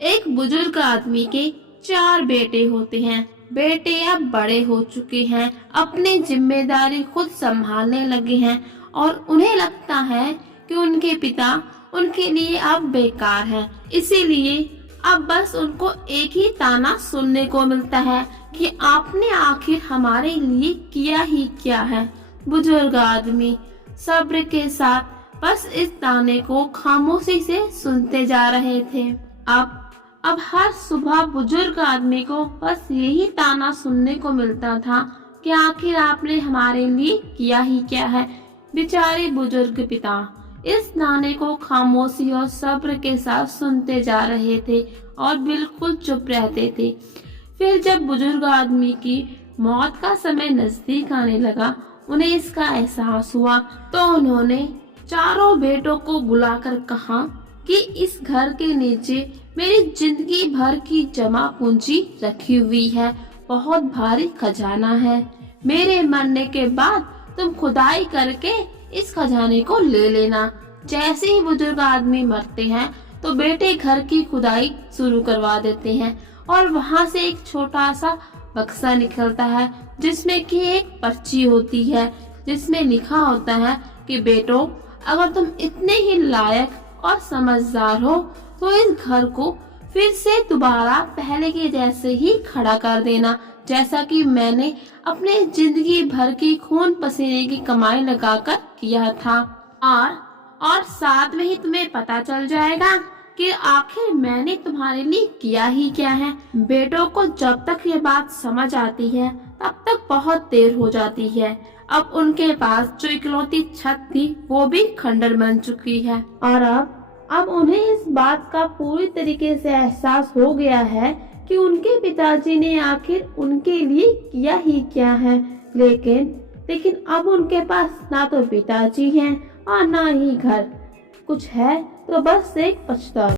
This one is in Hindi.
एक बुजुर्ग आदमी के 4 बेटे होते हैं। बेटे अब बड़े हो चुके हैं, अपनी जिम्मेदारी खुद संभालने लगे हैं और उन्हें लगता है कि उनके पिता उनके लिए अब बेकार हैं। इसीलिए अब बस उनको एक ही ताना सुनने को मिलता है कि आपने आखिर हमारे लिए किया ही क्या है। बुजुर्ग आदमी सब्र के साथ बस इस ताने को खामोशी से सुनते जा रहे थे। अब हर सुबह बुजुर्ग आदमी को बस यही ताना सुनने को मिलता था कि आखिर आपने हमारे लिए किया ही क्या है। बेचारे बुजुर्ग पिता इस ताने को खामोशी और सब्र के साथ सुनते जा रहे थे और बिल्कुल चुप रहते थे। फिर जब बुजुर्ग आदमी की मौत का समय नजदीक आने लगा, उन्हें इसका एहसास हुआ तो उन्होंने चारों बेटों को बुलाकर कहा कि इस घर के नीचे मेरी जिंदगी भर की जमा पूंजी रखी हुई है, बहुत भारी खजाना है। मेरे मरने के बाद तुम खुदाई करके इस खजाने को ले लेना। जैसे ही बुजुर्ग आदमी मरते हैं तो बेटे घर की खुदाई शुरू करवा देते हैं और वहाँ से एक छोटा सा बक्सा निकलता है जिसमें कि एक पर्ची होती है जिसमें लिखा होता है कि बेटो, अगर तुम इतने ही लायक और समझदार हो तो इस घर को फिर से दोबारा पहले के जैसे ही खड़ा कर देना, जैसा कि मैंने अपने जिंदगी भर की खून पसीने की कमाई लगाकर किया था। और साथ में ही तुम्हें पता चल जाएगा कि आखिर मैंने तुम्हारे लिए किया ही क्या है। बेटों को जब तक ये बात समझ आती है तब तक बहुत देर हो जाती है। अब उनके पास जो इकलौती छत थी वो भी खंडर बन चुकी है और अब उन्हें इस बात का पूरी तरीके से एहसास हो गया है कि उनके पिताजी ने आखिर उनके लिए किया ही क्या है। लेकिन अब उनके पास ना तो पिताजी हैं और ना ही घर, कुछ है तो बस एक पछतावा।